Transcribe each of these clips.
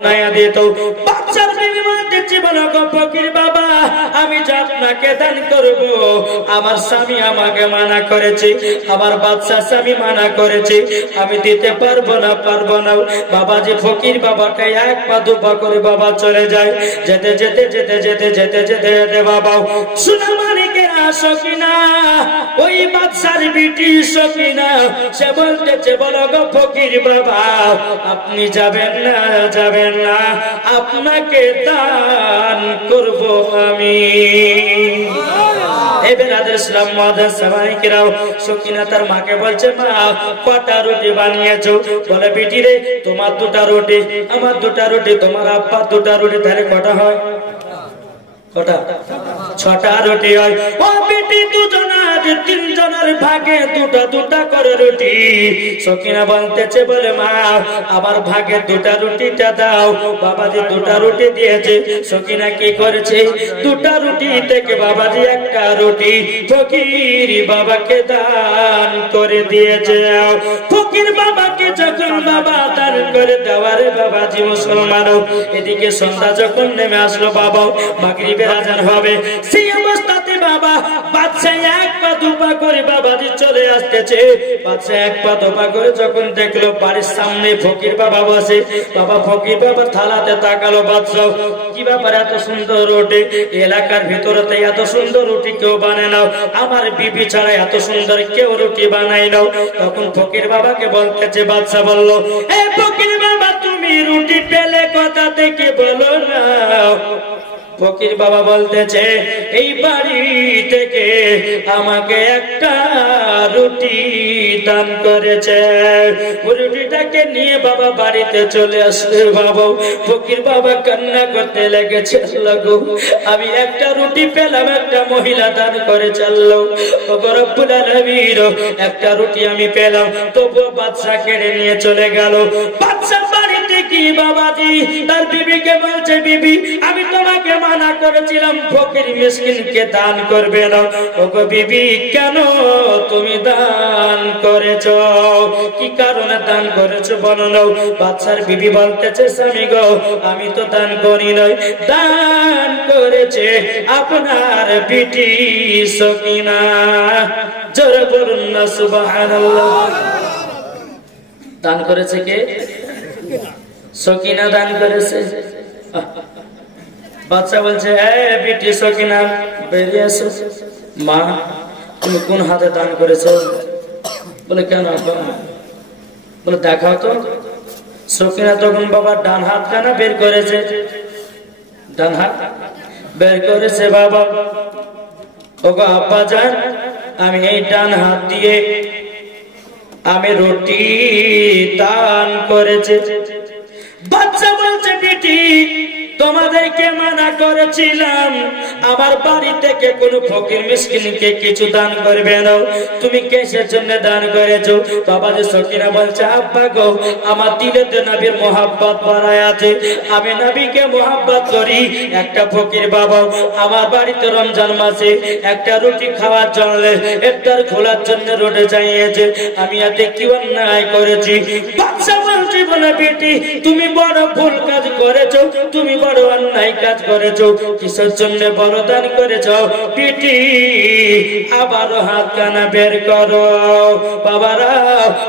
নায়া দিত বাচ্চার বিবি বলতেছে বলো গো ফকির বাবা আমি যে আপনাকে দান করব আমার স্বামী আমাকে মানা করেছে আমার বাচ্চা স্বামী মানা করেছে আমি দিতে পারবো না বাবাজি ফকির বাবাকে এক পা দুপা করে বাবা চলে যায় যেতে যেতে যেতে যেতে যেতে যেতে যেতে বাবা সোনা মানিকের সকিনা ওই বাচ্চার বিটি সকিনা সে বলতেছে বলো গো ফকির বাবা আপনি যাবেন না আপনাকে দান করব আমি সকিনা তার মাকে বলছে মা কটা রুটি বানিয়েছো বলে বিটি রে তোমার দুটা রুটি আমার দুটা রুটি তোমার আব্বা দুটা রুটি তাহলে কটা হয় কটা ছটা রুটি হয় ও বেটি দুজনের তিনজনের ভাগে দুটা দুটা করে রুটি সকিনা বলতেছে বলে মা আমার ভাগে দুটা রুটিটা দাও বাবাজি দুটা রুটি দিয়েছে সকিনা কি করেছে দুটা রুটি থেকে বাবাজি একটা রুটি ফকির বাবাকে দান করে দিয়েছে ফকির বাবাকে যখন বাবা দান করে দেওয়ারে বাবাজি মুসলমান এদিকে সন্ধ্যা যখন নেমে আসলো বাবা মাগরিবের আজান হবে সেই অবস্থাতে বাবা বাচ্চা এক পা দুপা করে বাবাজি চলে আসতেছে বাচ্চা এক পা দুপা করে যখন দেখলো বাড়ির সামনে ফকির বাবা বসে বাবা ফকির বাবা থালাতে তাকালো বাচ্চা কি ব্যাপার এত সুন্দর রুটি এলাকার ভিতরেতে এত সুন্দর রুটি কেউ বানায় নাও আমার বিবি ছাড়া এত সুন্দর কেউ রুটি বানায় নাও তখন ফকির বাবাকে বলতেছে বাচ্চা বলল এ ফকির বাবা তুমি রুটি পেলে কথা থেকে বলো না ফকির বাবা বলতেছে এই বাড়ি থেকে আমাকে একটা রুটি দান করেছে রুটিটাকে নিয়ে বাবা বাড়িতে চলে আসলে বাবা ফকির বাবা কান্না করতে লেগেছে আল্লাহ গো আমি একটা রুটি পেলাম একটা মহিলা দান করে চাললো রব্বুল আলামিন একটা রুটি আমি পেলাম তবু বাচ্চা কেড়ে নিয়ে চলে গেল বাচ্চা বাড়িতে কি বাবাজি তার বিবিকে বলছে বিবি আমি তোমাকে মানা করেছিলাম ফকির মিসকিনকে দান করবে না ওগো বিবি কেন তুমি দান করেছো কি কারণে দান করেছো বলো না বাচ্চার বিবি বলতেছে স্বামী গো আমি তো দান করি নাই দান করেছে আপনার বিটি সকিনা জোরে বলুন না সুবহানাল্লাহ দান করেছে কে সকিনা দান করেছে বাচ্চা বলছে বিটি সকিনা বেরিয়ে এসো মা তুমি কোন হাতে দান করেছো বলে কেন বলে দেখাও তো সকিনা তখন বাবা ডান হাত কানা বের করেছে ডান হাত বের করেছে বাবা ওগো আব্বা জান আমি এই ডান হাত দিয়ে আমি রুটি দান করেছে বাচ্চা বলছে বেটি তোমাদেরকে মানা করেছিলাম আমার বাড়ি থেকে কোন ফকির মিসকিনকে কিছু দান করবে না তুমি কিসের জন্য দান করেছো বাবা যে সকিনা বলছে আব্বা গো আমার দিলেতে নবীর মোহাব্বত বাড়ায় আছে আমি নবীকে মোহাব্বত করি একটা ফকির বাবা আমার বাড়িতে রমজান মাসে একটা রুটি খাওয়ার জন্য ইফতার খোলার জন্য রোডে চাইয়েছে আমি এতে কি অন্যায় করেছি বাচ্চা বলছে বলে বেটি তুমি বড় ভুল কাজ করেছো তুমি বড় অন্যায় কাজ করেছো কিসের জন্য বড় দান করেছো পিটি আবার হাত কানা বের করো বাবারা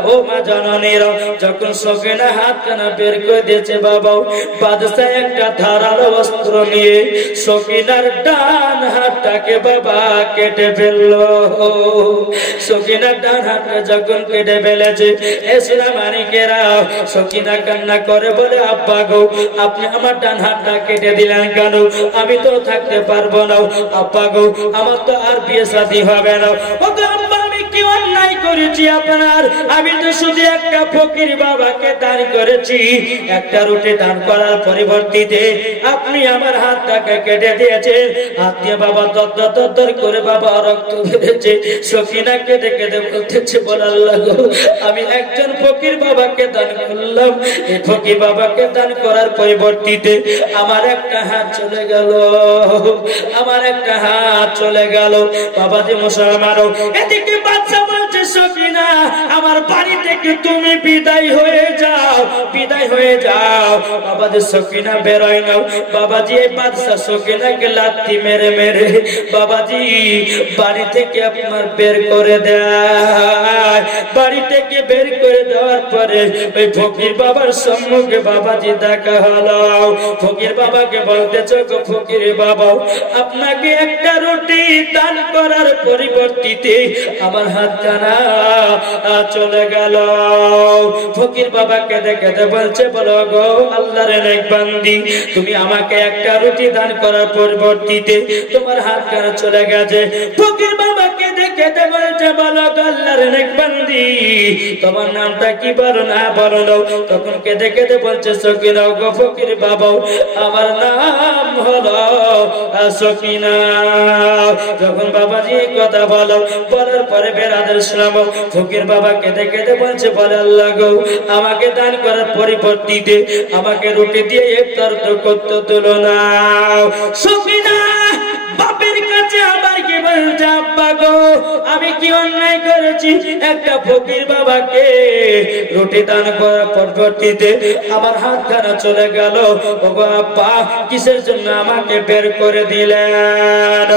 ও মা জননীরা যখন সকিনা হাত কানা বের করে দিয়েছে বাবা বাদশা একটা ধারালো অস্ত্র নিয়ে সকিনার ডান হাতটাকে বাবা কেটে ফেললো সকিনার ডান হাতটা যখন কেটে ফেলেছে এ সোনা মানিকেরা সকিনা কান্না করে বলে আব্বা গো আপনি আমার ডান হাতটা কেটে দিলেন কেন আমি তো থাকতে পারবো না আব্বা গো আমার তো আর বিয়ে শাদী হবে না ওগো আব্বা আমি কি অন্যায় করেছি আপনার আমি তো শুধু একটা ফকির বাবাকে দান করেছি একটা রুটি দান করার পরিবর্তে আপনি আমার হাতটাকে কেটে দিয়েছেন হাত দিয়ে বাবা দর করে বাবা রক্ত বেরোচ্ছে সকিনা কেটে কেটে বলতেছে বল আল্লাহ গো আমি একজন ফকির বাবাকে দান করলাম এই ফকির বাবাকে দান করার পরিবর্তে আমার একটা হাত চলে গেল বাবা যে মুসলমান এদিকে বাচ্চা বলছে সকিনা সকিনা আমার বাড়ি থেকে তুমি বিদায় হয়ে যাও, বিদায় হয়ে যাও। বাবাজি সকিনা বেরোয় নাও। বাবাজি এই বাদশা সকিনাকে লাথি মেরে মেরে বাবাজি বাড়ি থেকে আপনার বের করে দেয়। বাড়ি থেকে বের করে দেওয়ার পরে ওই ফকির বাবার সম্মুখে বাবাজি দেখা হলো। ফকির বাবাকে বলতেছ গো ফকির বাবা, আপনাকে একটা রুটি দান করার পরিবর্তিতে আমার হাতখানা চলে গেল। ফকির বাবাকে দেখে বলছে, বলো গো আল্লাহর নেক বান্দি, তুমি আমাকে একটা রুটি দান করার পরিবর্তিতে তোমার হাতখানা চলে গেছে। ফকির বাবাকে দেখে বলছে, বলো গো আল্লাহর নেক বান্দি, তোমার নামটা কি বলো না বলো না। তখন কেঁদে কেঁদে বলছে, সকিনা গো ফকির বাবা, আমার নাম হলো সকিনা। যখন বাবাজি কথা বলো, বলার পরে বেরাদের শোনাবো। ফকির বাবা কেঁদে কেঁদে বলছে, বলে আল্লাহ গো, আমাকে দান করার পরিবর্তিতে আমাকে রুটি দিয়ে ইফতার তো করতে দিলো না। সকিনা বাপের কাছে আবার কি বলছে, আব্বা গো আমি কি অন্যায় করেছি? একটা ফকির বাবাকে রুটি দান করার পরিবর্তিতে আমার হাতখানা চলে গেল। ওগো আব্বা, কিসের জন্য আমাকে বের করে দিলেন?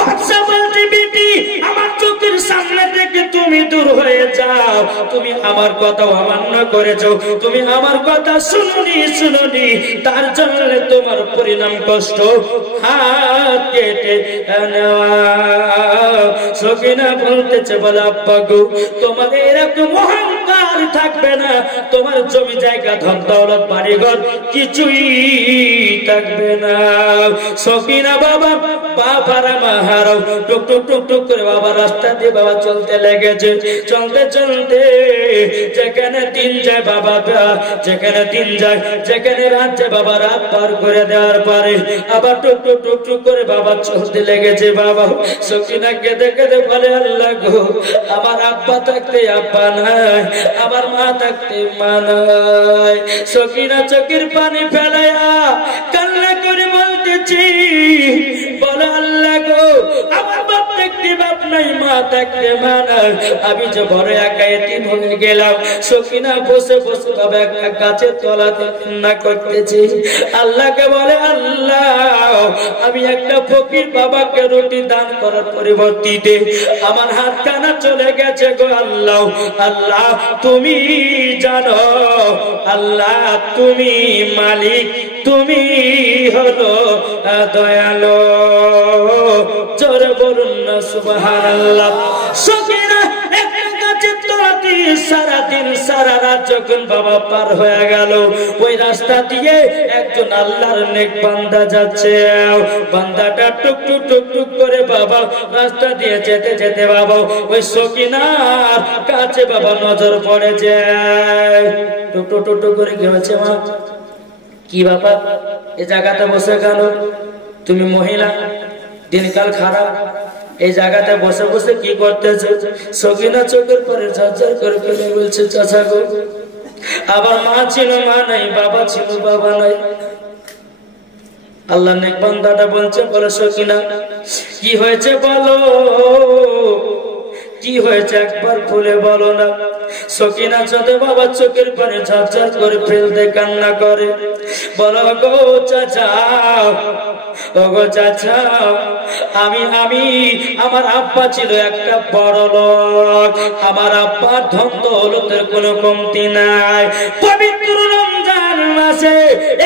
বাদশা বলছে, বেটি আমার চোখের সামনে থেকে তুমি দূর হয়ে যাও। তুমি আমার কথা অমান্য করেছো, তুমি আমার কথা শুনুনি, তার জন্য তোমার পরিণাম কষ্ট, হাত কেটে নেওয়া। সকিনা বলতেছে, বলে আব্বা গো, তোমার এরকম অহংকার থাকবে না, তোমার জমি জায়গা ধন দৌলত বাড়িঘর কিছুই থাকবে না। সকিনা বাবা বাবারা মাহারাও টুক টুক টুক টুক করে বাবা রাস্তা দিয়ে বাবা চলতে লেগেছে। চলতে চলতে যেখানে দিন যায় বাবা, যেখানে দিন যায়, যেখানে রাত যায় বাবা, রাত পার করে দেওয়ার পরে আবার টুক টুক টুক টুক করে বাবা চলতে লেগেছে। বাবা সকিনা কেঁদে কেঁদে বলে, আল্লাহ গো, আমার আব্বা থাকতে আব্বা নাই, আমার মা থাকতে মা নাই। সকিনা চোখের পানি ফেলাইয়া কান্না করে বলতেছি, বলে আল্লাহ গো, আমার বাপ থাকতে বাপ নাই, মা থাকতে মা নাই, আমি যে বড় একা এতিম হয়ে গেলাম। সকিনা বসে বসে তবে একটা গাছের তলাতে কান্না করতেছি। আল্লাহকে বলে, আল্লাহ আমি একটা ফকির বাবাকে রুটি দান করার পরিবর্তিতে আমার হাতখানা চলে গেছে গো আল্লাহ। আল্লাহ তুমি জানো, আল্লাহ তুমি মালিক, তুমি হলো দয়ালু। জোরে বলুন না সুবহানাল্লাহ। সকিনা একটা গাছের তলাতে সারাদিন সারা রাত যখন বাবা পার হয়ে গেল, ওই রাস্তা দিয়ে একজন আল্লাহর নেক বান্দা যাচ্ছে। বান্দাটা টুক টুক টুক টুক করে বাবা রাস্তা দিয়ে যেতে যেতে বাবা ওই সকিনার কাছে বাবা নজর পড়ে যায়। টুক টুক টুক টুক করে কি হচ্ছে মা? কি বাবা এই জায়গাতে বসে গেল? তুমি মহিলা, দিনকাল খারাপ, এই জায়গাতে বসে বসে কি করতেছে? সকিনা চোখের পরে ঝরঝর করে ফেলে বলছে, চাচা গো, আবার মা ছিল মা নাই, বাবা ছিল বাবা নাই। আল্লাহ নেক বান্দাটা বলছে, বলে সকিনা কি হয়েছে বলো, কি হয়েছে একবার খুলে বলো না। সকিনা চোখে বাবা চোখের পানি ঝরঝর করে ফেলতে কান্না করে, বলো গো চাচা, ওগো চাচা, আমি আমার আব্বা ছিল একটা বড় লোক, আমার আব্বার ধন দৌলতের কোনো কমতি নাই। পবিত্র রমজান মাসে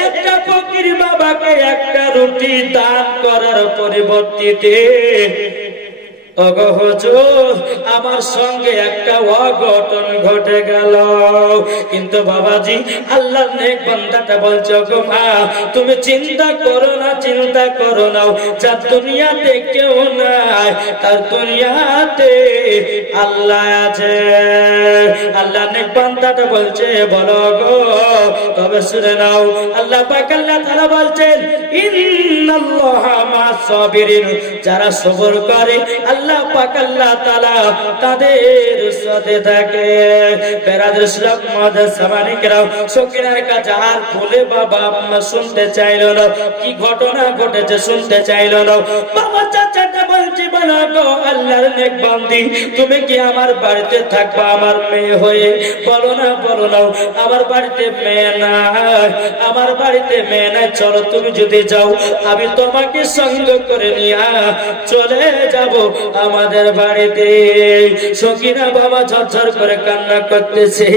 একটা ফকির বাবাকে একটা রুটি দান করার পরিবর্তিতে ওগো হুজুর আমার সঙ্গে একটা অঘটন ঘটে গেল। কিন্তু বাবাজি আল্লাহর নেক বান্দাটা বলছে, ওগো মা তুমি চিন্তা করো না, চিন্তা করো না, যার দুনিয়াতে কেউ নাই তার দুনিয়াতে আল্লাহ আছে। আল্লাহর নেক বান্দাটা বলছে, বলো গো, তবে শুনে নাও, আল্লাহ পাক আল্লাহ তাআলা বলছেন, ইন্নাল্লাহা মা'আস সাবিরিন, যারা সবর করে আল্লাহ আল্লাহ পাক আল্লাহ তাআলা তাদের সাথে থাকে। বেরাদর ইসলাম মাদার সামানিকরাও সকিনার কাছে আর বলে বাবা আম্মা শুনতে চাইলো না, কি ঘটনা ঘটেছে শুনতে চাইলো না। বাবা চাচাটা বলছে বলো গো আল্লাহর নেক বান্দি, তুমি কি আমার বাড়িতে থাকবা আমার মেয়ে হয়ে? বলো না বলো না, আমার বাড়িতে মেয়ে নাই, আমার বাড়িতে মেয়ে নাই। চলো তুমি যদি যাও আমি তোমাকে সঙ্গ করে নিয়ে চলে যাব আমাদের বাড়িতে। সকিনা বাবা ঝরঝর করে কান্না করতেছে।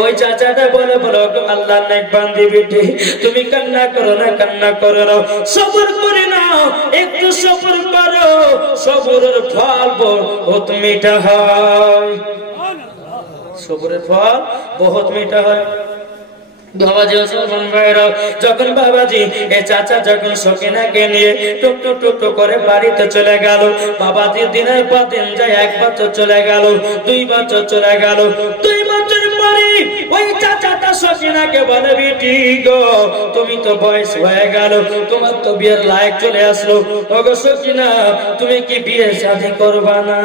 ওই চাচাটা বলে বলো আল্লাহর নেক বান্দি বেটি, তুমি কান্না করো না, কান্না করো না, সবর করে নাও, একটু সবর করো, সবরের ফল বহুত মিঠা হয়, সবরের ফল বহুত মিঠা হয়। বাবাজি মুসলমান ভাইরা, যখন বাবাজি এই চাচা যখন সকিনাকে নিয়ে টুকটুক টুকটুক করে বাড়িতে চলে গেল, বাবাজি দিনের পর দিন যায়, 1 বছর চলে গেল, 2 বছর চলে গেল। 2 বছর পরে ওই চাচাটা সকিনাকে বলে বেটি গো তুমি তো বয়স হয়ে গেল, তোমার তো বিয়ের লায়ক চলে আসলো, ওগো সকিনা তুমি কি বিয়ে শাদী করবা না?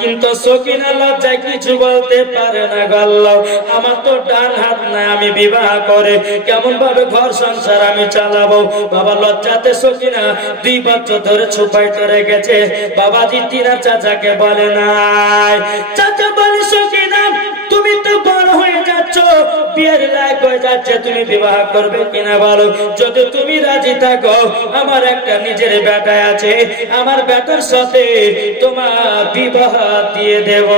কিন্তু সকিনা লজ্জায় কিছু বলতে পারে না। গল্লাহ আমার তো ডান হাত নাই, আমি বিবাহ করে কেমন ভাবে ঘর সংসার আমি চালাবো? বাবা লজ্জাতে সকিনা 2 বছর ধরে ছুপাই ধরে গেছে। বাবাজি তিনার চাচাকে বলে নাই। চাচা বলে সকিনা তুমি তো বড় হয়ে যাচ্ছ, বিয়ের লায়ক হয়ে যাচ্ছে, তুমি বিবাহ করবে কিনা বলো? যদি তুমি রাজি থাকো আমার একটা নিজের বেটা আছে, আমার বেটার সাথে তোমার বিবাহ দিয়ে দেব,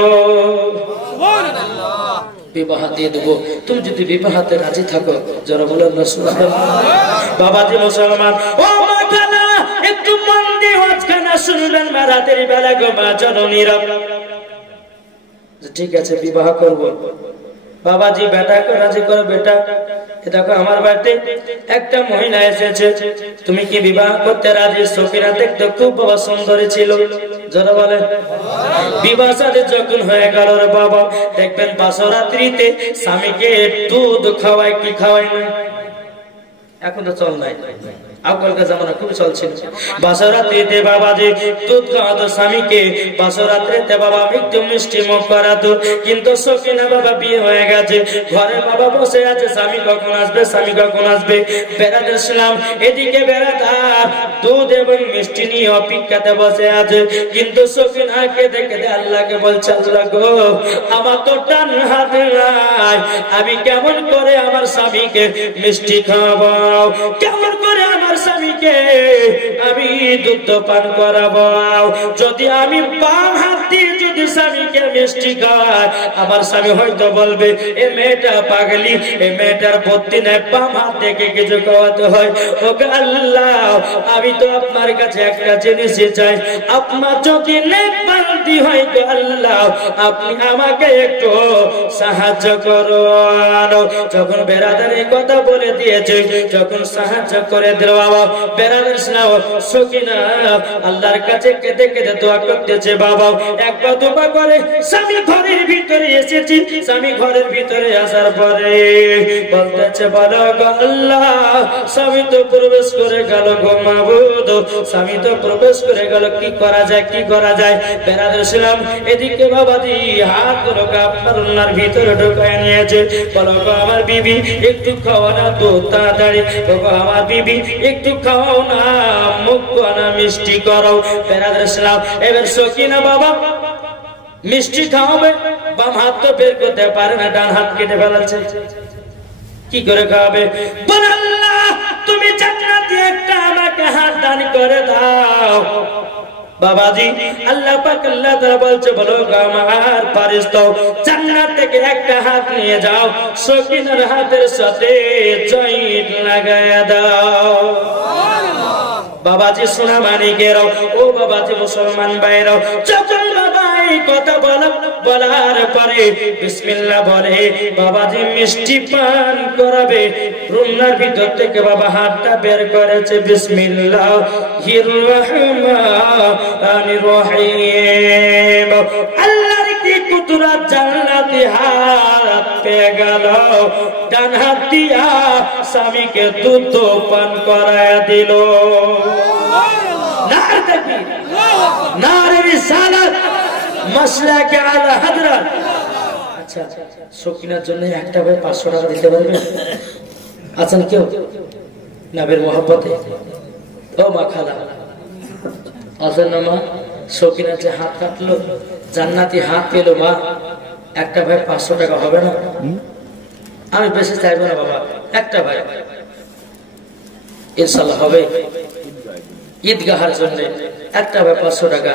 বিবাহ দিয়ে দেবো। তুমি যদি বিবাহতে রাজি থাকো যারা বলেন না সুবহানাল্লাহ। বাবাজি মুসলমান ও মা খালা একটু মন দিয়ে ওয়াজখানা শুনবেন মা, রাতের বেলা গো মা জননীরা, ঠিক আছে বিবাহ করব। বাবাজি বেটাকে রাজি করো। বেটা দেখো আমার বাড়িতে একটা মহিলা এসেছে, তুমি কি বিবাহ করতে রাজি? সকিনা দেখতে খুব বাবা সুন্দরী ছিল, যারা বলেন বিবাহ সাথে যখন হয়ে গেল রে বাবা, দেখবেন বাসরাত্রিতে স্বামীকে দুধ খাওয়ায়, কি খাওয়ায় না, এখন তো চল নাই, আগেকার জামানা খুব চলছিল। বাসরাত্রিতে বাবাজি দুধ খাওয়াতো স্বামীকে, বাসরাত্রিতে বাবা একটু মিষ্টি মুখ করাতো। কিন্তু সকিনা বাবা বিয়ে হয়ে গেছে, ঘরে বাবা বসে আছে, স্বামী কখন আসবে, স্বামী কখন আসবে। বেড়াতে আসলাম, এদিকে বেড়াতার দুধ এবং মিষ্টি নিয়ে অপেক্ষাতে বসে আছে। কিন্তু সকিনা কেঁদে কেঁদে আল্লাহকে বলছে আল্লাহ গো আমার তো ডান হাত নাই, আমি কেমন করে আমার স্বামীকে মিষ্টি খাওয়াবো, কেমন করে আমার স্বামীকে আমি দুধ পান করাবো? যদি আমি বাম হাত দিয়ে যদি স্বামীকে মিষ্টি খাওয়াই, আমার স্বামী হয়তো বলবে এ মেয়েটা পাগলি, এ মেয়েটার বুদ্ধি নাই, বাম হাত থেকে কিছু খাওয়াতে হয়। ও আল্লাহ আমি তো আপনার কাছে একটা জিনিস চাই, আপনার যদি নেক বান্দি হয় গো আল্লাহ আপনি আমাকে একটু সাহায্য করুন। যখন বেরাদারের কথা বলে দিয়েছে, যখন সাহায্য করে দিল বাবা, বেরাদার শোনাও সকিনা আল্লাহর কাছে কেঁদে কেঁদে দোয়া করতেছে। বাবা একবার দুবার করে স্বামী ঘরের ভিতরে এসেছি, স্বামী ঘরের ভিতরে আসার পরে বলতেছে বলো গো আল্লাহ স্বামী তো প্রবেশ করে গেল গো মাবুদ, স্বামী তো প্রবেশ করে গেল, কি করা যায়, কি করা যায়? বেরাদার শোনাম এদিকে বাবাজি হাত ধরে আপনার ওনার ভিতরে ঢুকায় নিয়েছে। বলো গো আমার বিবি একটু খাওয়া না তো তাড়াতাড়ি, আমার বিবি একটু খাওয়াও না, মুখ না মিষ্টি করো। বেরাদার শোনাম এবার সকিনা বাবা মিষ্টি খাওয়াবে, বাম হাত তো বের করতে পারে না, ডান হাত কেটে ফেলাচ্ছে, কি করে খাওয়াবে? বলে আল্লাহ তুমি জান্নাতে একটা আমাকে হাত দান করে দাও। বাবাজি আল্লাহ পাক আল্লাহ তাআলা বলছে বলো আমার ফেরেশতা জান্নাত থেকে একটা হাত নিয়ে যাও, সকিনার হাতের সাথে জয়েন্ট লাগায়া দাও। বাবাজি সোনা মানিকেরাও ও বাবাজি মুসলমান ভাইরাও, যখন বাবা এই কথা বলার পরে বিসমিল্লাহ বলে বাবাজি মিষ্টি পান করাবে, রুমনার ভিতর থেকে বাবা হাতটা বের করেছে, বিসমিল্লাহির রহমানির রহিম। আল্লাহর কি কুদরত, জান্নাতি হাত পেয়ে গেল, ডান হাত দিয়া স্বামীকে দুধ পান করায়া দিল। না নারে তাকবীর, নারে রিসালাত, মাসলাকে আলা হাদরাত। আচ্ছা, সকিনার জন্য একটা ভাই 500 টাকা দিতে পারবেন? আছেন কেউ নবীর মহব্বতে? ও মা খালা আছেন না মা? সকিনা যে হাত কাটলো, জান্নাতি হাত পেলো মা, একটা ভাই 500 টাকা হবে না? আমি বেশি চাইবো না বাবা, একটা ভাই ইনশাআল্লাহ হবে। ঈদগাহের জন্য একটা ভাই 500 টাকা।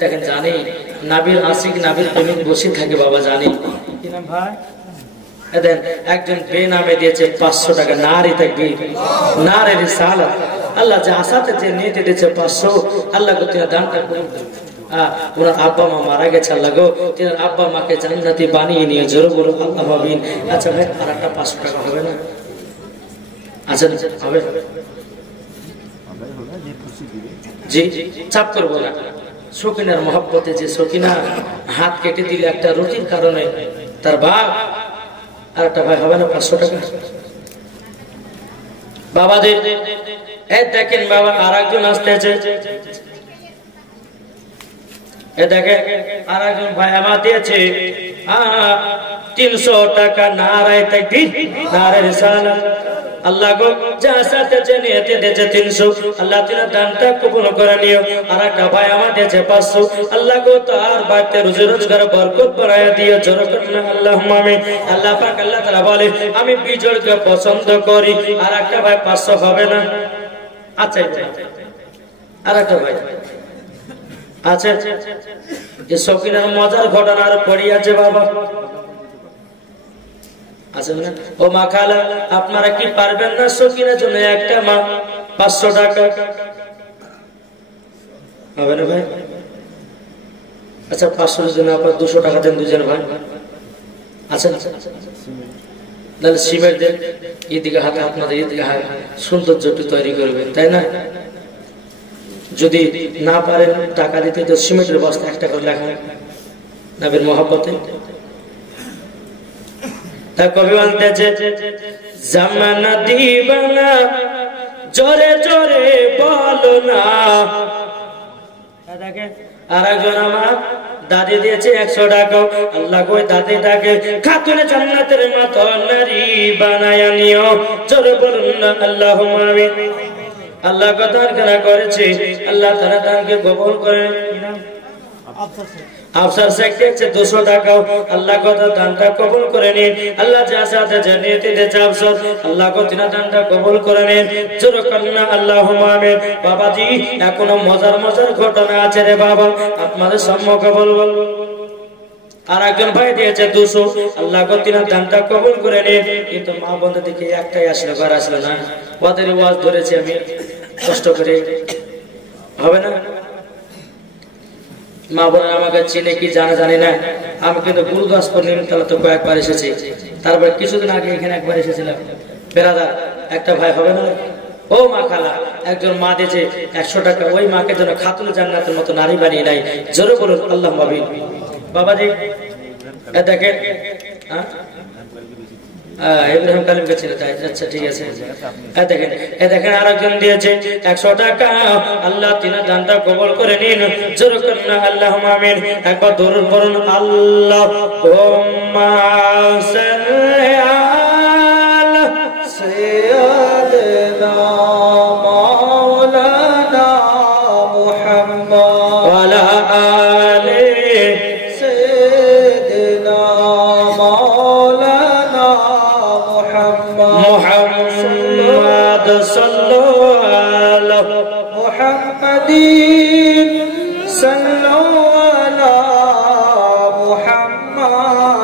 দেখেন জানি নাবির আশিক, নাবির প্রেমিক বসে থাকে বাবা, জানি কি নাম ভাই? একজন বেনামে দিয়েছে 500 টাকা। নারে তাকবীর, নারে রিসালাত। আল্লাহ যে আশাতে যে নিতে দিয়েছে 500, আল্লাহ গো তিনি দানটা করে দেন। ওনার আব্বা মা মারা গেছে, আল্লাহ গো তিনি আব্বা মাকে জান্নাতি বানিয়ে নিয়ে জোরে বলো আল্লাহ আমিন। আচ্ছা ভাই আর একটা 500 টাকা হবে না? আচ্ছা হবে জি, চাপ করবো না। সকিনার মহব্বতে যে সকিনা হাত কেটে দিলে একটা রুটির কারণে তার বাপ, আর একটা ভাই হবে না 500 টাকা? বাবাদের দেখেন বাবা আর একজন আসতেছে, দেখেন আর একজন ভাই আমার দিয়েছে 300 টাকা। নারায়ে তাকবীর, নারায়ে রিসালাত। আল্লাহ গো যা সাথে নিয়েতে দিয়েছে 300, আল্লাহ তিনা দানটা কবুল করে নিও। আর একটা ভাই আমার দিয়েছে 500, আল্লাহ গো তার বাড়িতে রুজি রোজগার বরকত বাড়ায়া দিও, জোরে করুন আল্লাহুম্মা আমিন। আল্লাহ পাক আল্লাহ তাআলা বলে আমি বিজয়কে পছন্দ করি। আর একটা ভাই 500 হবে না? আচ্ছা আর একটা ভাই আচ্ছা, এই সকিনার মজার ঘটনা আর পড়িয়াছে বাবা, আছে না? ও মা খালা আপনারা কি পারবেন না সকিনার জন্য একটা মা 500 টাকা হবে না ভাই? আচ্ছা 500 এর জন্য আপনার 200 টাকা দেন দুজন ভাই, আছে না? তাহলে সিমেন্ট দেন, ঈদগাহ হাতে আপনাদের ঈদগাহ সৌন্দর্য তৈরি করবেন, তাই না? যদি না পারেন টাকা দিতে তো সিমেন্টের বস্তা একটা করে লেখা নবীর মহব্বতে। তা কবি বলতেছে জামানা দিবানা জোরে জোরে বলো না। আর একজন আমার দাদি দিয়েছে 100 টাকা। আল্লাহ কই দাদিটাকে খাতুনে জান্নাতের মতো নারী বানায়া নিও, জোরে বলুন না আল্লাহুম্মা আমিন। আল্লাহ দান করা করেছে, আল্লাহ তারা দানকে কবুল করে। আফসার শেখ দিয়েছে 200 টাকা। আল্লাহ কথা দানটা কবুল করে নিন। আল্লাহ যা সাথে জানিয়ে দিয়েছে আফসার, আল্লাহ কথা দানটা কবুল করে নিন, জোরে কন্না আল্লাহুম্মা আমিন। বাবাজি এখনো মজার মজার ঘটনা আছে রে বাবা, আপনাদের সম্মুখে বলবো। আর একজন ভাই দিয়েছে 200, আল্লাহ গতিনা দানটা কবুল করে নিন। কিন্তু মা বন্ধু দিকে একটাই আসলো, ঘর আসলো না। ওদের ওয়াজ ধরেছে আমি কষ্ট করে, হবে না? মা বোনেরা আমাকে চিনে কি জানা জানি না, আমি কিন্তু গুরুদাসপুর নিমতলা তো কয়েকবার এসেছি। তারপর কিছুদিন আগে এখানে একবার এসেছিলাম। বেরাদার একটা ভাই হবে না? ও মা খালা একজন মা দিয়েছে 100 টাকা, ওই মাকে যেন খাতুনে জান্নাতের মতো নারী বানিয়ে নেয়, জোরে বলুন আল্লাহুম্মা আমিন। বাবাজি দেখেন ইব্রাহিম কালিম কে ছিল, তাই আচ্ছা ঠিক আছে। দেখেন আরেকজন দিয়েছে 100 টাকা। আল্লাহ তিনা দানটা কবুল করে নিন, জোরে করুন আল্লাহুম্মা আমিন। একবার দরুদ পড়ুন আল্লাহুম্মা সাল্লি আলা সাইয়্যিদিনা মাওলানা মুহাম্মদ ওয়া আলা আলি সাইয়্যিদিনা মাওলানা মুহাম্মদ সাল্লাল্লাহু আলা মুহাম্মাদিন সাল্লাল্লাহু আলা মুহাম্মদ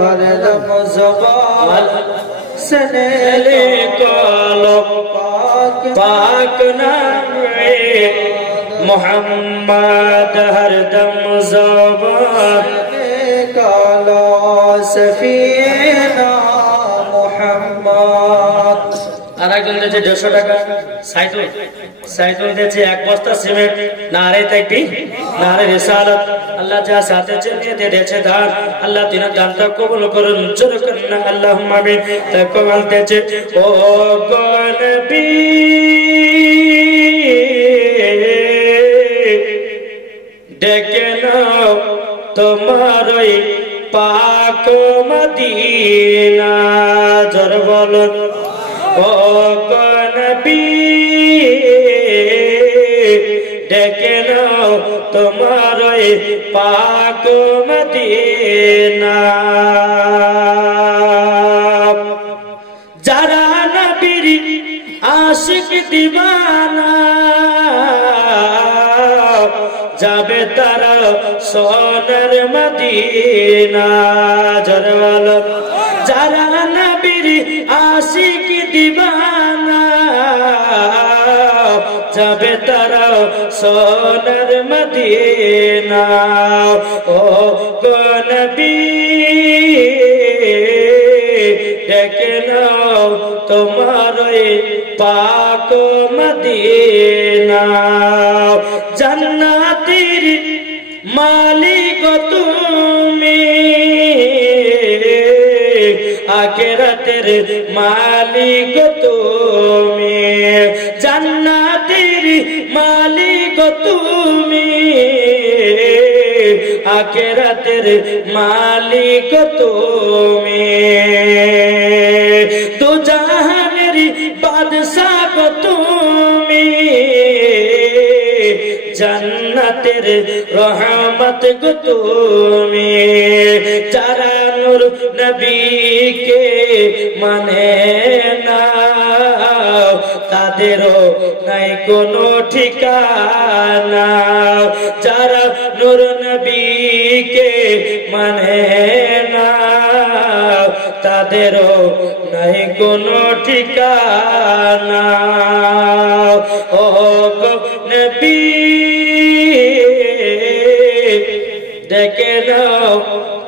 হরদম জবান সনেলে কলব পাক নামে মুহাম্মদ হরদম জবান কালা সফিনা মুহাম্মদ। আর একজন দিয়েছে 150 টাকা। সাইদুল দিয়েছে 1 বস্তা সিমেন্ট। নারে তাকবীর, নারে রিসালাত। আল্লাহ যা সাথে নিয়ে দিয়েছে দান, আল্লাহ তিনার দানটা কবুল করুন, জোরে করুন আল্লাহুম্মা আমিন। তাকে বলতেছে ও গো নবী মদিনা জোর বলুন ও নবী ডেকে নাও তোমার ওই পাক মদিনা যারা নবীর আশিক দিওয়ানা যাবে তারা সোনার মদিনা জরওয়াল যারা নবীর আশিক দিওয়ানা যাবে তারা সোনার মদিনা ও গো নবী ডেকে নাও তোমার পাক মদিনা জান্নাতের মালিক তুমি আখিরাতের মালিক তুমি জান্নাতের মালিক তুমি আখিরাতের মালিক তুমি দু জাহানের বাদশাহ তুমি জান্নাতের রহমত গো তুমি যারা নূর নবীকে মানে না তাদেরও নাই কোনো ঠিকানা যারা নূর নবীকে মানে না তাদেরও নাই কোনো ঠিকানা ও গো নবী ডেকে নাও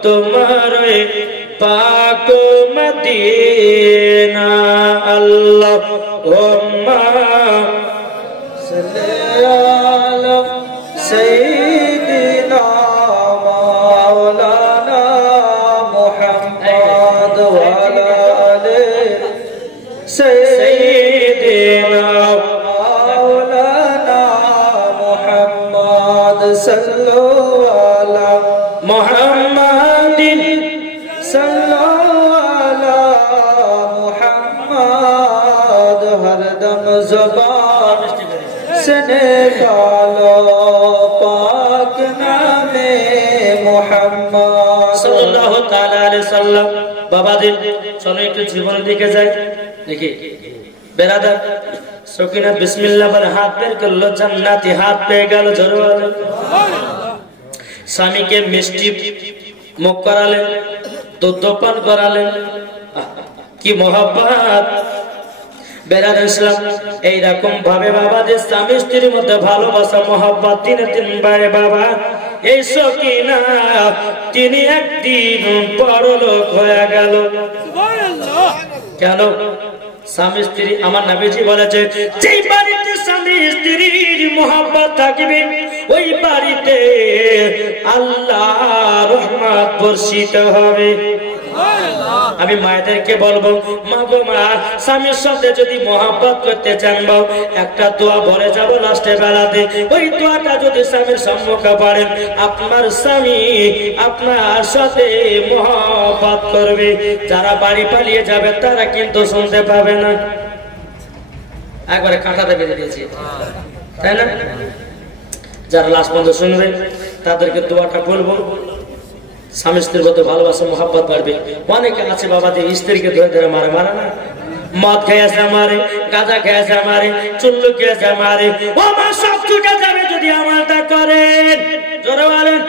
তোমার পাক মদিনা আল্লাহুম্মা সাল্লি আলা সাইয়্যিদিনা মাওলানা মুহাম্মদ ওয়া আলা আলি সাইয়্যিদিনা মাওলানা মুহাম্মদ সাল্লাল্লাহু আলা মুহাম্মাদিন সাল্লাল্লাহু আলা মুহাম্মদ হরদম জবান से निकालो पाक नामे मुहम्मद सल्लल्लाहु ताला अलैहि वसल्लम बाबा जी चलो একটু জীবনের দিকে যাই দেখি বেরাদার সকিনা বিসমিল্লাহ বলে হাত বের করলো জান্নাতি হাত পেয়ে গেল জোরে স্বামীকে মিষ্টি মুখ করালেন দুধ পান করালেন কি মহব্বত বেরাদ ইসলাম এইরকম ভাবে বাবা যে স্বামী স্ত্রীর মধ্যে ভালোবাসা মহব্বত দিনে দিন বাড়ে বাবা এই সকিনা তিনি একদিন বড় লোক হয়ে গেল কেন স্বামী স্ত্রী আমার নবীজি বলেছে যেই বাড়িতে স্বামী স্ত্রীর মহব্বত থাকবে ওই বাড়িতে আল্লাহ রহমত বর্ষিত হবে আমি মায়েদেরকে বলবো মা গো মা স্বামীর সাথে যদি মহব্বত করতে চান বাও একটা দোয়া বলে যাব লাস্টে বেলাতে ওই দোয়াটা যদি স্বামীর সম্মুখে পড়েন আপনার স্বামী আপনার সাথে মহব্বত করবে যারা বাড়ি পালিয়ে যাবে তারা কিন্তু শুনতে পাবে না একবারে কাঁটাতে বেঁধে দিয়েছি তাই না যারা লাস্ট পর্যন্ত শুনবে তাদেরকে দোয়াটা বলবো স্বামী স্ত্রীর মধ্যে ভালোবাসা মহব্বত বাড়বে অনেকে আছে বাবা যে স্ত্রীকে ধরে ধরে মারে মারে না মদ খেয়েছে মারে গাঁজা খেয়েছে মারে চুল্লু খেয়েছে মারে ও মা সব ছুটে যাবে যদি আমারটা করেন জোরে বলেন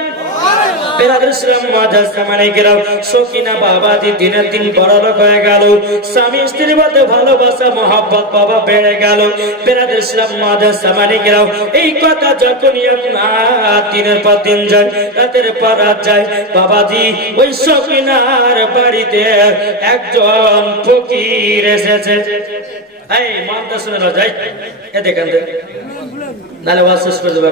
সকিনা বাবাজি দিনের দিন বড় লোক হয়ে গেল স্বামী স্ত্রীর মধ্যে ভালোবাসা মহব্বত বাবা বেড়ে গেল বেরাদের ইসলাম মাদ্রাসা এই কথা যখনই আপনার দিনের পর দিন যায় রাতের পর রাত যায় বাবাজি ওই সকিনার বাড়িতে একজন ফকির এসেছে এই মাদ্রাসা শুনে না যাই এ দেখেন নালে ওয়াজ শেষ করে দেবে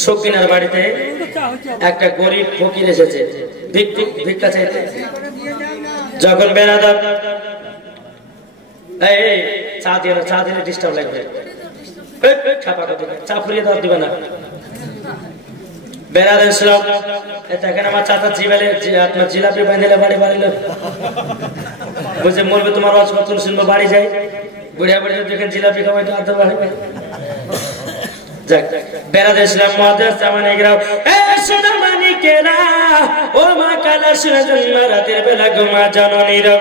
সকিনার বাড়িতে একটা গরিব ফকির এসেছে ভিক্ষা চাইতে যখন বেরাদার এই চা দিলে ডিস্টার্ব লাগবে চা ফুরিয়ে দেওয়া দিবে না বেড়াতে এসলাম, দেখেন আমার চাচা জিবেলে আপনার জিলাপি বাঁধিলে বাড়ি বাড়িল বুঝে মরবে, তোমার রস কত শুনবো বাড়ি যাই, বুড়িয়া বুড়ি দেখেন জিলাপি খাওয়াই তো আনতে পারে। বেড়াতে এসলাম মহাদেশ জামানিকরাও, সোনা মানিকেরা ও মা কালা সোনা রাতের বেলা ঘুমা জননীরা,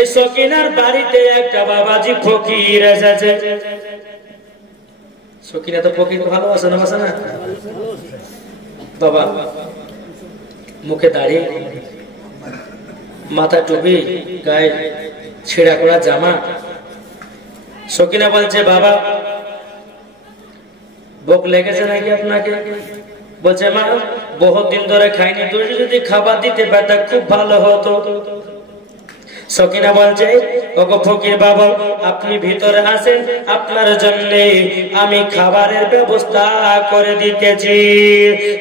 এই সকিনার বাড়িতে একটা বাবাজি ফকির এসেছে। সকিনা তো ফকির ভালোবাসে না, বাসে না বাবা, মুখে দাঁড়িয়ে, মাথা টুপি, গায়ে ছেঁড়া করা জামা। সকিনা বলছে বাবা ভোগ লেগেছে নাকি আপনাকে? বলছে মা বহুত দিন ধরে খাইনি, তুই যদি খাবার দিতে পারতা খুব ভালো হতো। সকিনা বলছে ওগো ফকির বাবা আপনি ভিতরে আসেন, আপনার জন্য আমি খাবারের ব্যবস্থা করে দিতেছি।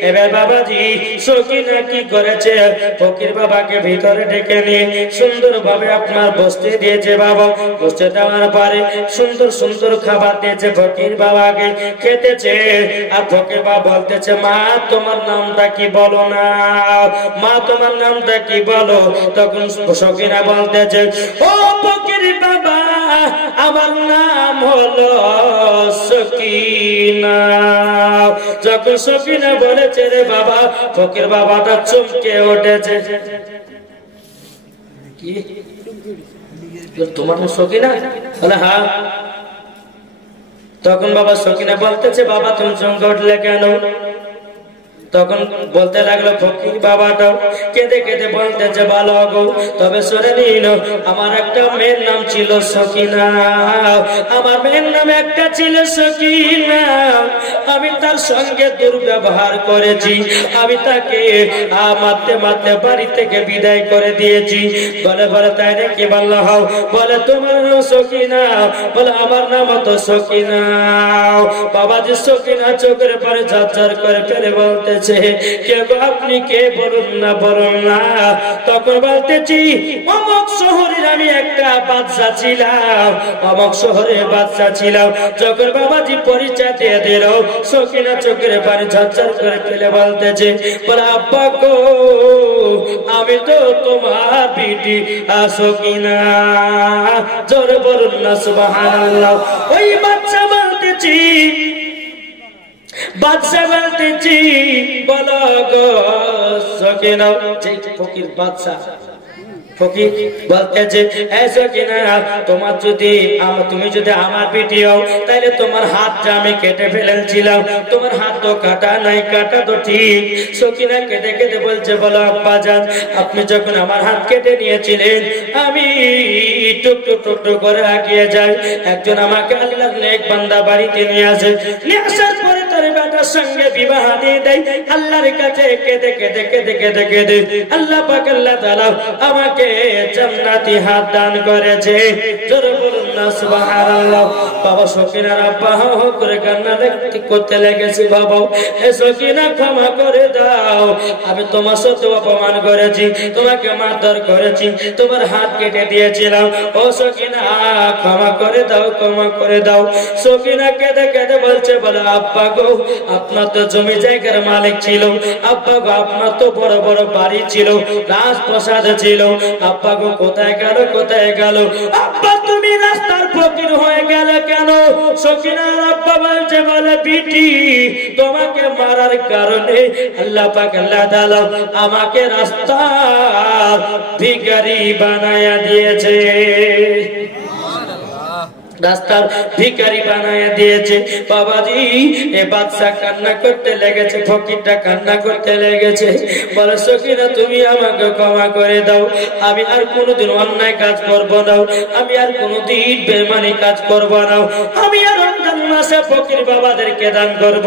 এবার বাবাজি সকিনা কি করেছে, ফকির বাবাকে ভিতরে ডেকে নিয়ে সুন্দর ভাবে আপনার বসতে দিয়েছে। বাবা বসতে দেওয়ার পরে সুন্দর সুন্দর খাবার দিয়েছে ফকির বাবাকে, খেতেছে। আর ফকির বাবা বলতেছে মা তোমার নামটা কি বলো না, মা তোমার নামটা কি বলো। তখন সকিনা বলতে ও ফকির বাবা আমার নাম হলো সকিনা। যখন সকিনা বলেছে রে বাবা, ফকির বাবাটা চমকে উঠেছে। কি তোমার নাম সকিনা? বলে হ্যাঁ। তখন বাবা সকিনা বলতেছে বাবা তুমি চমকে উঠলে কেন? তখন বলতে লাগলো ফকির বাবাটাও কেঁদে কেঁদে বলতেছে ভালো গো, তবে শুনে নিন আমার একটা মেয়ের নাম ছিল সকিনা, আমার মেয়ের নাম একটা ছিল সকিনা, আমি তার সঙ্গে দুর্ব্যবহার করেছি, আমি তাকে মারতে মারতে বাড়ি থেকে বিদায় করে দিয়েছি। বলে বলে তাই নাকি? বললো হও। বলে তোমার নাম সকিনা? বলে আমার নাম তো সকিনা। বাবাজি সকিনা চোখের পরে ঝরঝর করে ফেলে বলতে কে আপনি কে বলুন না বলুন না। তখন বলতেছি অমুক শহরের আমি একটা বাদশা ছিলাম, অমুক শহরের বাদশা ছিলাম। যখন বাবাজি পরিচয় দিয়ে দিল সকিনা চোখের পানি ঝরঝর করে ফেলে বলতেছে বলে আব্বা গো আমি তো তোমার বিটি সকিনা। জোরে বলুন না সুবহানাল্লাহ। ওই বাচ্চা বলতেছি বাদশা বলতেছি বলো গো সকিনা। ফকির বাদশা ফকির বলতেছে সকিনা তোমার যদি তুমি যদি আমার বিটি হও তাহলে তোমার হাতটা আমি কেটে ফেলেছিলাম, তোমার হাত তো কাটা নাই, কাটা তো ঠিক। সকিনা কেটে কেটে বলছে বলো আব্বা জান আপনি যখন আমার হাত কেটে নিয়েছিলেন আমি টুক টুক টুক টুক করে আগিয়ে যাই, একজন আমাকে আল্লাহর নেক বান্দা বাড়িতে নিয়ে আসে, নিয়ে আসার পরে তোর বেটার সঙ্গে বিবাহ দিয়ে দেয়। আল্লাহর কাছে কেঁদে কেঁদে কেঁদে কেঁদে কেঁদে আল্লাহ পাক আল্লাহ তাআলা আমাকে জান্নাতি হাত দান করেছে। জোরে বলুন না সুবহানাল্লাহ। বাবা সকিনার আব্বা হো হো করে কান্না করতে লেগেছে। বাবা হে সকিনা ক্ষমা করে দাও, আমি তোমার সাথে অপমান করেছি, তোমাকে মারধর করেছি, তোমার হাত কেটে দিয়েছিলাম। ও সকিনা ক্ষমা করে দাও, ক্ষমা করে দাও। সকিনা কেঁদে কেঁদে বলছে বলে আব্বা গো আপনার তো জমি জায়গার মালিক ছিল, আব্বা গো আপনার তো বড় বড় বাড়ি ছিল, রাজপ্রাসাদ ছিল, আব্বা গো কোথায় গেল কোথায় গেল? আব্বা তুমি রাস্তার ফকির হয়ে গেলে কেন? সকিনার আব্বা বলছে বলে বিটি তোমাকে মারার কারণে আল্লাহ পাক আল্লাহ তাআলা আমাকে রাস্তার ভিখারি বানায়া দিয়েছে, রাস্তার ভিখারি বানায়া দিয়েছে। বাবাজি এ বাদশা কান্না করতে লেগেছে, ফকিরটা কান্না করতে লেগেছে। বলে সকিনা তুমি আমাকে ক্ষমা করে দাও, আমি আর কোনোদিন অন্যায় কাজ করব না, আমি আর কোনোদিন বেঈমানি কাজ করব না, আমি আর রমজান মাসে ফকির বাবাদেরকে দান করব,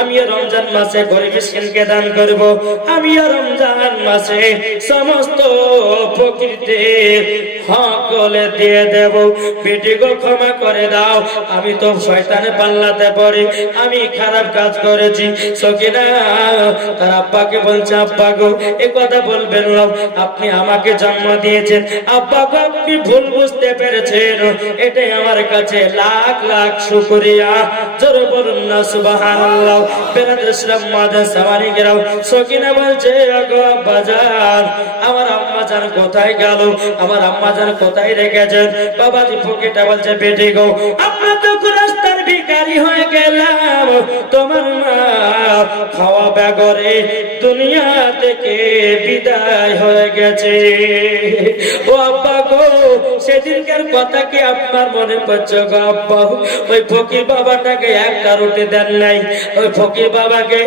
আমি আর রমজান মাসে গরিব মিসকিনকে দান করব, আমি আর রমজান মাসে সমস্ত ফকিরদের হক বলে দিয়ে দেব। বেটি গো ক্ষমা করে দাও, আমি তো শয়তানে পাল্লাতে পড়ে আমি খারাপ কাজ করেছি। সকিনা তার আব্বাকে বলছে, আব্বা গো এ কথা বলবেন না, আপনি আমাকে জন্ম দিয়েছেন, আব্বা গো আপনি ভুল বুঝতে পেরেছেন, এটাই আমার কাছে লাখ লাখ শুকরিয়া। জোরে বলুন না সুবহানাল্লাহ। বেরাদর ইসলাম মাদ্রাসা সাওয়ারি গেরাও। সকিনা বলছে, আগো আব্বা জান, আমার আম্মা জান কোথায় গেল, আমার আম্মা জান কোথায় রেখেছেন? বাবাজি ফকিরটা বলছে, বেটি গো আমরা তো রাস্তার ভিখারি হয়ে গেলাম, তোমার মা খাওয়া বেগরে দুনিয়া থেকে বিদায় হয়ে গেছে। ও আব্বা গো সেদিনকার কথা কি আপনার মনে পড়ছে গো আব্বা? ওই ফকির বাবাটাকে একটা রুটি দেন নাই, ওই ফকির বাবাকে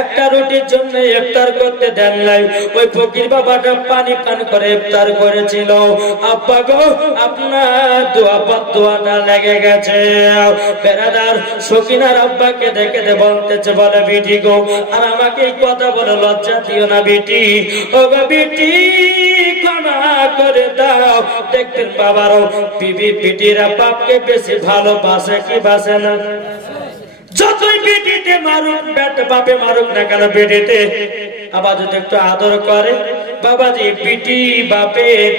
একটা রুটির জন্য ইফতার করতে দেন নাই, ওই ফকির বাবাটা পানি পান করে ইফতার করেছিল। আব্বা গো আপনার দোয়াটা লেগে গেছে। বেরাদার সকিনার আব্বাকে দেখে বলতেছে, বলে বিটি গো আর আমাকে এই কথা বলে লজ্জা দিও না বিটি, ও গো বিটি ক্ষমা করে দাও। দেখবেন বাবারও বিটিরা বাপকে বেশি ভালোবাসে কি বাসে না? যতই বেটিতে মারুক, বাপে মারুক না কেন, বেটিতে আবার যদি একটু আদর করে বাবাজি বিটি বাপের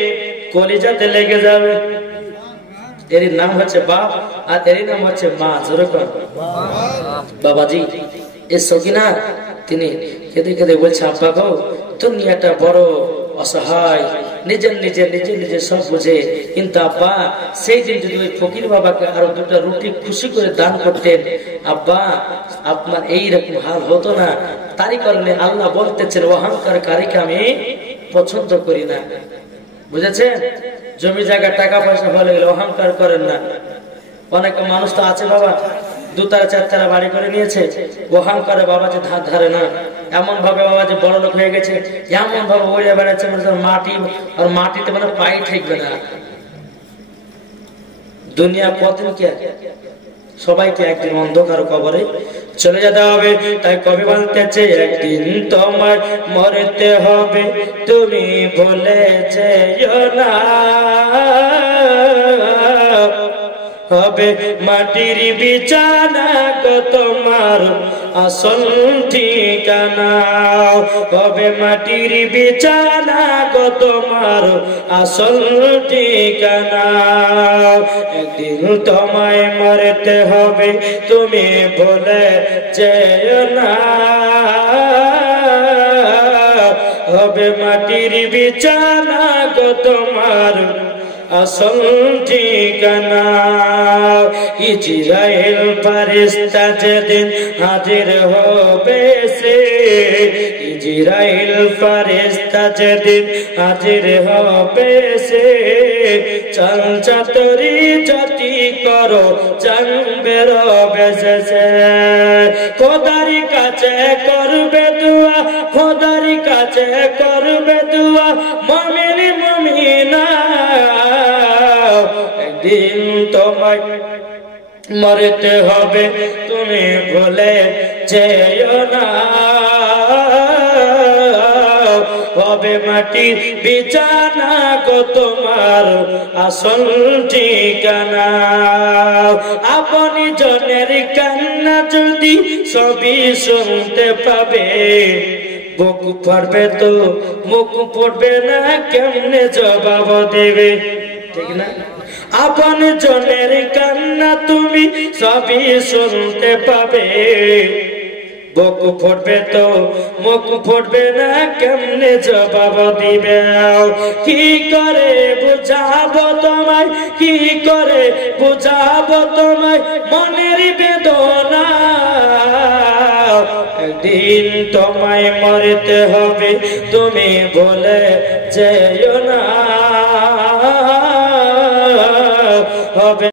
কলিজাতে লেগে যাবে। এর নাম হচ্ছে বাপ আর এর নাম হচ্ছে মা। যেরকম বাবাজি এ সকিনা তিনি কেঁদে কেঁদে বলছে, আব্বা গো দুনিয়াটা বড় অসহায়, নিজের সব বুঝে, কিন্তু আব্বা সেই দিন যদি ওই ফকির বাবাকে আরো দুটা রুটি খুশি করে দান করতেন আব্বা, আপনার এইরকম হাল হতো না। তারই কারণে আল্লাহ বলতেছেন, অহংকারীকে আমি পছন্দ করি না। বুঝেছেন? জমি জায়গা টাকা পয়সা হলে অহংকার করেন না। অনেক মানুষ তো আছে বাবা দুতারা চারতারা বাড়ি করে নিয়েছে, অহংকারে বাবা যে ধার ধারে না, এমন ভাবে বাবা যে বড় লোক হয়ে গেছে, এমন ভাবে উড়ে বেড়াচ্ছে মাটি আর মাটিতে মানে পাই ঠেকবে না। দুনিয়া কতদিন কি সবাইকে একদিন অন্ধকার কবরে চলে যেতে হবে। তাই কবি বলতেছে, একদিন তোমার মরতে হবে তুমি ভুলে যেও না, হবে মাটির বিছানা গো তোমার আসল ঠিকানা, হবে মাটির বিছানা গো তোমার আসল ঠিকানা। একদিন তোমায় মরতে হবে তুমি ভুলে যেও না, হবে মাটির বিছানা গো তোমার আসল ঠিকানা। ইজরাইল ফেরেশতা যেদিন হাজির হবে সে, ইজরাইল ফেরেশতা যেদিন হাজির হবে সে, চল চাতরি জাতি করো জানবে রবে সে। খোদার কাছে করবে দোয়া, খোদার কাছে করবে দোয়া মুমিন মুমিনা, একদিন তোমায় মরতে হবে তুমি ভুলে যেও না, হবে মাটির বিছানা গো তোমার আসল ঠিকানা। আপনি জনের কান্না যদি সবই শুনতে পাবে, বুক পড়বে তো মুখ পড়বে না, কেমনে জবাব দেবে? ঠিক না? আপন জনের কান্না তুমি সবই শুনতে পাবে, বুক ফুটবে তো মুখ ফুটবে না, কেমনে জবাব দিবে? কি করে বুঝাবো তোমায়, কি করে বুঝাবো তোমায় মনের বেদনা, একদিন তোমায় মরতে হবে তুমি বলে যেও না,